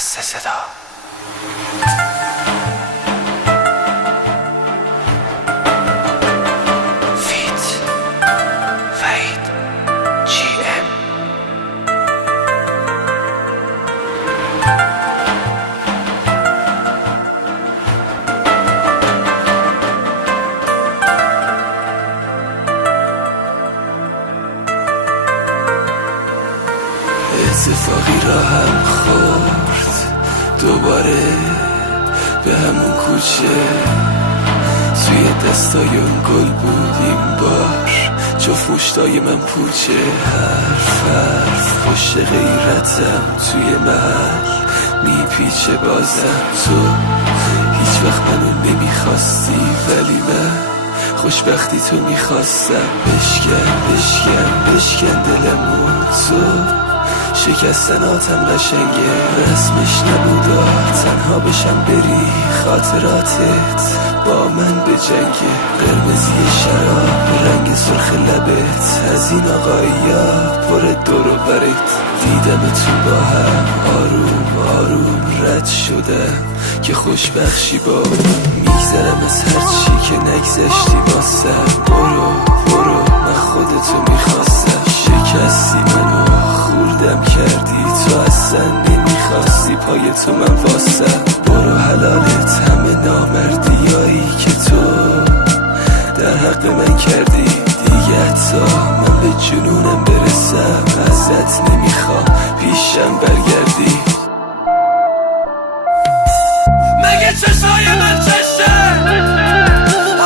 دست صدا. فیت وحید جی ام. اتفاقی را هم خورد دوباره به همون کوچه، توی دستای اون گل بود این بار جفت مشتای من پوچه. حرف پشت غیرتم توی محل میپیچه بازم. تو هیچ وقت منو نمیخواستی ولی من خوشبختی تو میخواستم. بشکن دلمو تو شکستناتم قشنگه، رسمش نبودا تنها بشم بری خاطراتت با من به جنگه. قرمزی شراب رنگ سرخ لبت از این آقایا پر دور و برت. دیدم تو با هم آروم رد شدم که خوشبخشی با میگذرم از هر چی که نگذشتی واسم. برو من خودتو میخواستم. شکستی منو خوردم کردی تو اصلا نمیخواستی پای تو من واسم. برو حلالت همه نامردیایی که تو در حق من کردی. دیگه حتی من به جنونم برسم ازت نمیخوام پیشم برگردی. مگه چشای من چشه؟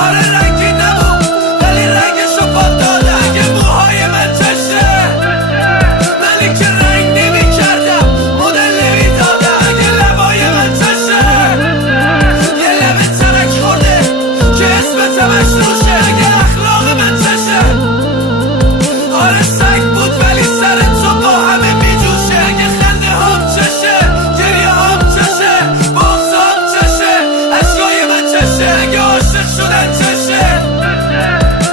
آره رنگی نبود ولی رنگشو پاک داده. اگه موهای من چشه؟ منی که رنگ نمی کردم مدل نمی داده. اگه لبای من چشه؟ یه لب ترک خورده که اسم تمش روشه. اگه اخلاق من چشه؟ آره سگ بود ولی سر تو با همه می جوشه. اگه خنده هم چشه؟ گریه هم چشه؟ بغض هم چشه؟ اشکای من چشه؟ اگه عاشق شدن چشه؟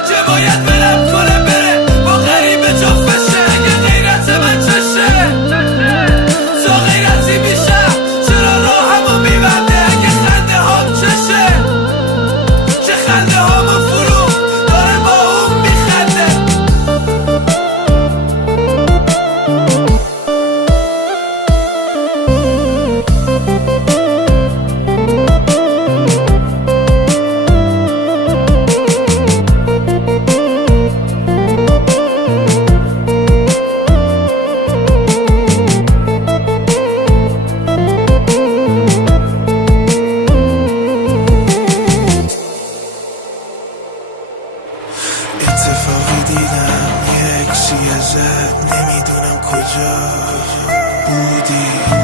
که باید برم کنه بره با غریبه جفت بشه. اگه غیرت من چشه؟ تا غیرتی میشم چرا راهمو میبنده. اگه خنده هم چشه؟ که خنده همو فرو داره با اون میخنده. اتفاقی دیدم یک چیه زد نمیدونم کجا بودی.